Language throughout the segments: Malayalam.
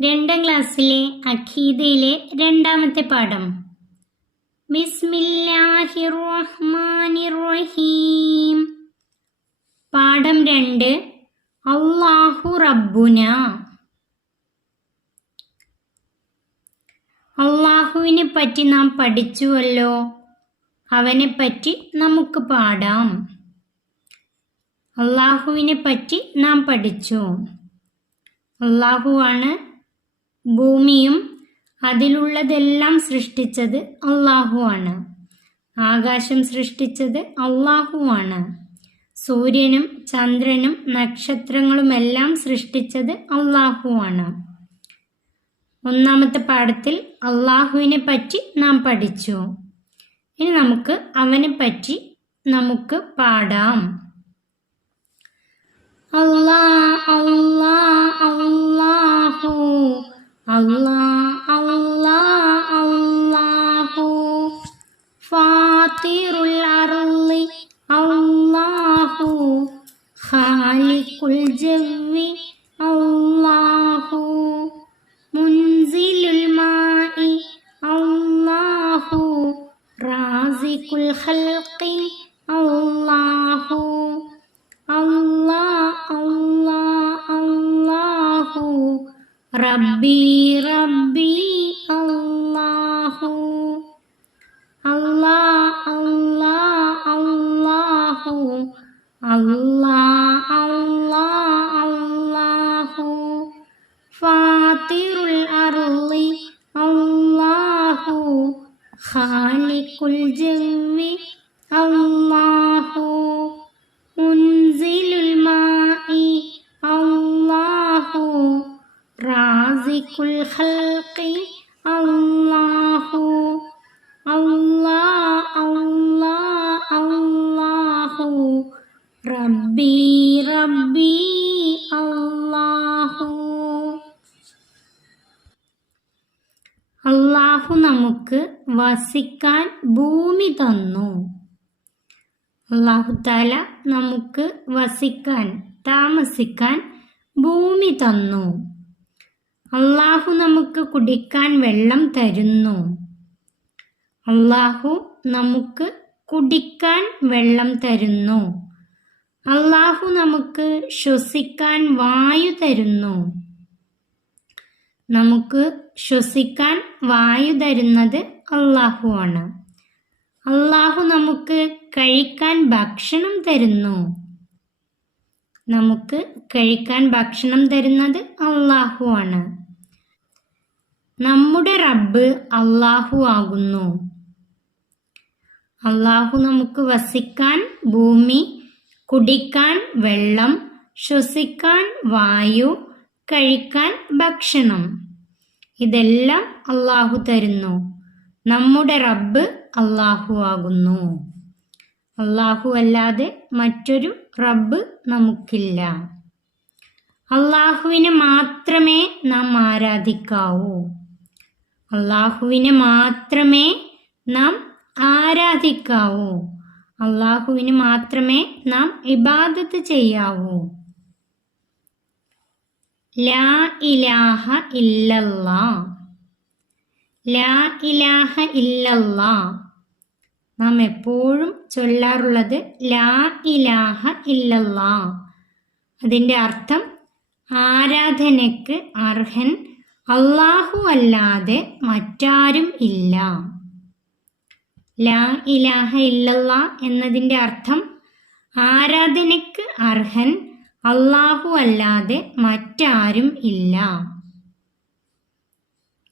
രണ്ടാം ക്ലാസ്സിലെ അഖീദയിലെ രണ്ടാമത്തെ പാഠം. റഹീം പാഠം രണ്ട് അള്ളാഹു റബ്ബുന. അള്ളാഹുവിനെ പറ്റി നാം പഠിച്ചുവല്ലോ. അവനെ പറ്റി നമുക്ക് പാടാം. അള്ളാഹുവിനെ പറ്റി നാം പഠിച്ചു. അള്ളാഹുവാണ് ഭൂമിയും അതിലുള്ളതെല്ലാം സൃഷ്ടിച്ചത് അള്ളാഹുവാണ്. ആകാശം സൃഷ്ടിച്ചത് അള്ളാഹുവാണ്. സൂര്യനും ചന്ദ്രനും നക്ഷത്രങ്ങളുമെല്ലാം സൃഷ്ടിച്ചത് അള്ളാഹുവാണ്. ഒന്നാമത്തെ പാഠത്തിൽ അള്ളാഹുവിനെ പറ്റി നാം പഠിച്ചു. ഇനി നമുക്ക് അവനെ പറ്റി നമുക്ക് പാടാം. അള്ളാ അള്ളാ അല്ലാഹു അല്ലാ അല്ലാ അല്ലാഹു ഫാത്തിറുൽ അർളി അല്ലാഹു ഖാലിഖുൽ ജവ്വി അല്ലാഹു മുൻസിലുൽ മാഇ അല്ലാഹു റാസിഖുൽ ഖൽഖി റബ്ബി റബ്ബി അല്ലാഹു അല്ലാ അല്ലാ അല്ലാഹു അല്ലാ അല്ലാ അല്ലാഹു ഫാത്തിറുൽ അർളി അല്ലാഹു ഖാലിഖുൽ ജവ്വി അല്ലാഹു മുൻസിലുൽ മാഇ അല്ലാഹു റാസിഖുൽ ഖൽഖി അല്ലാഹു അല്ലാ അല്ലാ അല്ലാഹു റബ്ബി റബ്ബി അല്ലാഹു അള്ളാഹു നമുക്ക് വസിക്കാൻ ഭൂമി തന്നു. അള്ളാഹുത്താല നമുക്ക് വസിക്കാൻ താമസിക്കാൻ ഭൂമി തന്നു. അള്ളാഹു നമുക്ക് കുടിക്കാൻ വെള്ളം തരുന്നു. അള്ളാഹു നമുക്ക് കുടിക്കാൻ വെള്ളം തരുന്നു. അള്ളാഹു നമുക്ക് ശ്വസിക്കാൻ വായു തരുന്നു. നമുക്ക് ശ്വസിക്കാൻ വായു തരുന്നത് അള്ളാഹുവാണ് അള്ളാഹു നമുക്ക് കഴിക്കാൻ ഭക്ഷണം തരുന്നു. നമുക്ക് കഴിക്കാൻ ഭക്ഷണം തരുന്നത് അള്ളാഹുവാണ് നമ്മുടെ റബ്ബ് അള്ളാഹു ആകുന്നു. അള്ളാഹു നമുക്ക് വസിക്കാൻ ഭൂമി കുടിക്കാൻ വെള്ളം ശ്വസിക്കാൻ വായു കഴിക്കാൻ ഭക്ഷണം. ഇതെല്ലാം അള്ളാഹു തരുന്നു. നമ്മുടെ റബ്ബ് അള്ളാഹു ആകുന്നു. അള്ളാഹു അല്ലാതെ മറ്റൊരു റബ്ബ് നമുക്കില്ല. അള്ളാഹുവിനെ മാത്രമേ നാം ആരാധിക്കാവൂ. അള്ളാഹുവിനെ മാത്രമേ നാം ആരാധിക്കാവൂ. അള്ളാഹുവിന് മാത്രമേ നാം ഇബാദത്ത് ചെയ്യാവൂ. ലാ ഇലാഹ ഇല്ലല്ലാ. ലാ ഇലാഹ ഇല്ലല്ലാ. നാം എപ്പോഴും ചൊല്ലാറുള്ളത് ലാ ഇലാഹ ഇല്ലല്ലാ. അതിന്റെ അർത്ഥം ആരാധനയ്ക്ക് അർഹൻ അള്ളാഹു അല്ലാതെ മറ്റാരും ഇല്ല. ലാ ഇലാഹ ഇല്ലല്ലാ എന്നതിന്റെ അർത്ഥം ആരാധനയ്ക്ക് അർഹൻ അള്ളാഹു അല്ലാതെ മറ്റാരും ഇല്ല.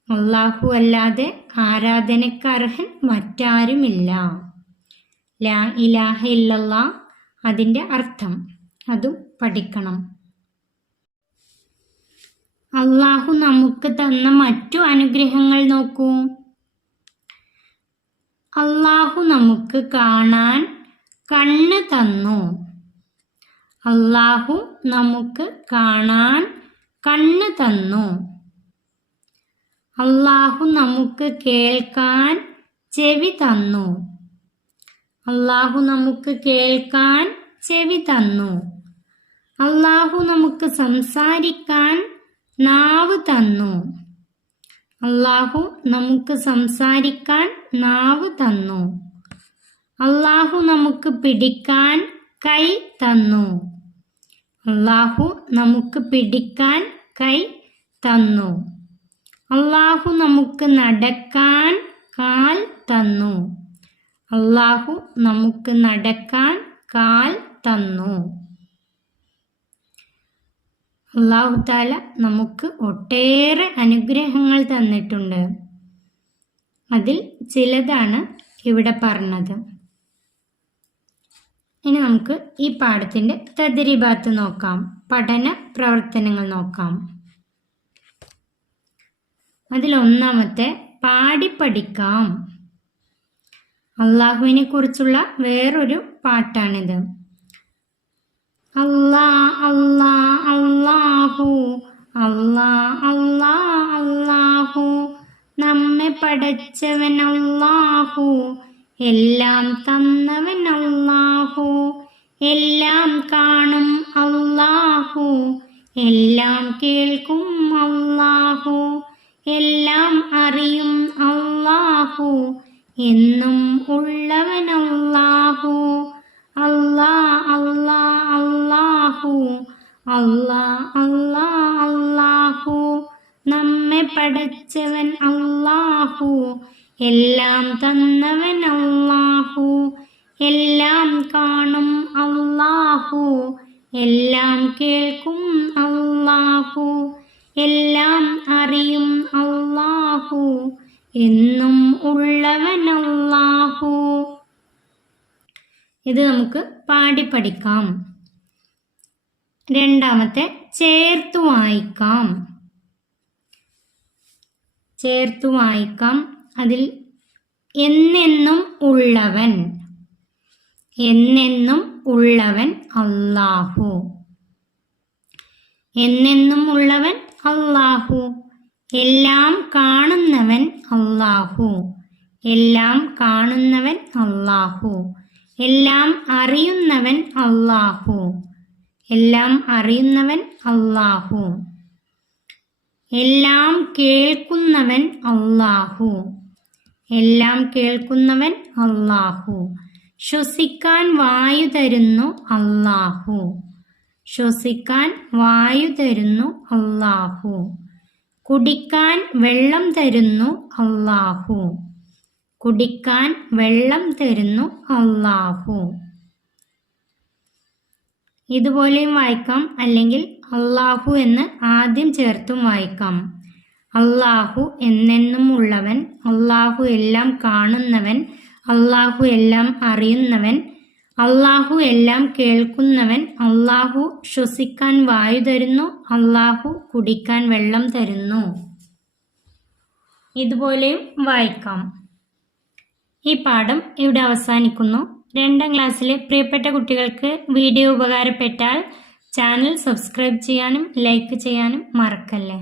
അള്ളാഹു അല്ലാതെ ആരാധനയ്ക്ക് അർഹൻ മറ്റാരുമില്ല ലാ ഇലാഹ ഇല്ലല്ല അതിന്റെ അർത്ഥം അതും പഠിക്കണം. അള്ളാഹു നമുക്ക് തന്ന മറ്റു അനുഗ്രഹങ്ങൾ നോക്കൂ. അള്ളാഹു നമുക്ക് കാണാൻ കണ്ണ് തന്നു. അള്ളാഹു നമുക്ക് കാണാൻ കണ്ണ് തന്നു. അള്ളാഹു നമുക്ക് കേൾക്കാൻ ചെവി തന്നു. അള്ളാഹു നമുക്ക് കേൾക്കാൻ ചെവി തന്നു. അള്ളാഹു നമുക്ക് സംസാരിക്കാൻ നാവ് തന്നു. അള്ളാഹു നമുക്ക് സംസാരിക്കാൻ നാവ് തന്നു. അള്ളാഹു നമുക്ക് പിടിക്കാൻ കൈ തന്നു. അള്ളാഹു നമുക്ക് പിടിക്കാൻ കൈ തന്നു. അള്ളാഹു നമുക്ക് നടക്കാൻ കാൽ തന്നു. അള്ളാഹു നമുക്ക് നടക്കാൻ കാൽ തന്നു. അള്ളാഹു താല നമുക്ക് ഒട്ടേറെ അനുഗ്രഹങ്ങൾ തന്നിട്ടുണ്ട്. അതിൽ ചിലതാണ് ഇവിടെ പറഞ്ഞത്. ഇനി നമുക്ക് ഈ പാഠത്തിന്റെ തദരിബാത്ത് നോക്കാം. പഠന പ്രവർത്തനങ്ങൾ നോക്കാം. അതിലൊന്നാമത്തെ പാടി പഠിക്കാം അള്ളാഹുവിനെ കുറിച്ചുള്ള വേറൊരു പാട്ടാണിത്. അല്ലാ അല്ലാ അല്ലാഹു അല്ലാ അല്ലാ അല്ലാഹു. നമ്മെ പഠിച്ചവൻ അല്ലാഹു എല്ലാം തന്നവൻ അല്ലാഹു. എല്ലാം കാണും അല്ലാഹു എല്ലാം കേൾക്കും അല്ലാഹു. എല്ലാം അറിയും അല്ലാഹു എന്നും ഉള്ളവൻ അല്ലാഹു. പടച്ചവൻ അള്ളാഹു എല്ലാം തന്നവൻ അള്ളാഹു എല്ലാം കാണും അള്ളാഹു എല്ലാം കേൾക്കും അള്ളാഹു എല്ലാം അറിയും അള്ളാഹു എന്നും ഉള്ളവൻ അള്ളാഹു ഇത് നമുക്ക് പാടി പഠിക്കാം. രണ്ടാമത്തെ ചേർത്തു വായിക്കാം. ചേർത്തു വായിക്കാം. അതിൽ എന്നെന്നും ഉള്ളവൻ എന്നെന്നും ഉള്ളവൻ അള്ളാഹു എന്നെന്നും ഉള്ളവൻ അള്ളാഹു എല്ലാം കാണുന്നവൻ അള്ളാഹു എല്ലാം കാണുന്നവൻ അള്ളാഹു എല്ലാം അറിയുന്നവൻ അള്ളാഹു എല്ലാം അറിയുന്നവൻ അല്ലാഹു. എല്ലാം കേൾക്കുന്നവൻ അള്ളാഹു എല്ലാം കേൾക്കുന്നവൻ അള്ളാഹു ശ്വസിക്കാൻ വായു തരുന്നു അള്ളാഹു ശ്വസിക്കാൻ വായു തരുന്നു അള്ളാഹു കുടിക്കാൻ വെള്ളം തരുന്നു അള്ളാഹു കുടിക്കാൻ വെള്ളം തരുന്നു അള്ളാഹു ഇതുപോലെയും വായിക്കാം. അല്ലെങ്കിൽ അള്ളാഹു എന്ന് ആദ്യം ചേർത്തും വായിക്കാം. അള്ളാഹു എന്നെന്നും ഉള്ളവൻ അള്ളാഹു എല്ലാം കാണുന്നവൻ അള്ളാഹു എല്ലാം അറിയുന്നവൻ അള്ളാഹു എല്ലാം കേൾക്കുന്നവൻ അള്ളാഹു ശ്വസിക്കാൻ വായു തരുന്നു അള്ളാഹു കുടിക്കാൻ വെള്ളം തരുന്നു. ഇതുപോലെയും വായിക്കാം. ഈ പാഠം ഇവിടെ അവസാനിക്കുന്നു. രണ്ടാം ക്ലാസ്സിലെ പ്രിയപ്പെട്ട കുട്ടികൾക്ക് വീഡിയോ ഉപകാരപ്പെട്ടാൽ ചാനൽ സബ്സ്ക്രൈബ് ചെയ്യാനും ലൈക്ക് ചെയ്യാനും മറക്കല്ലേ?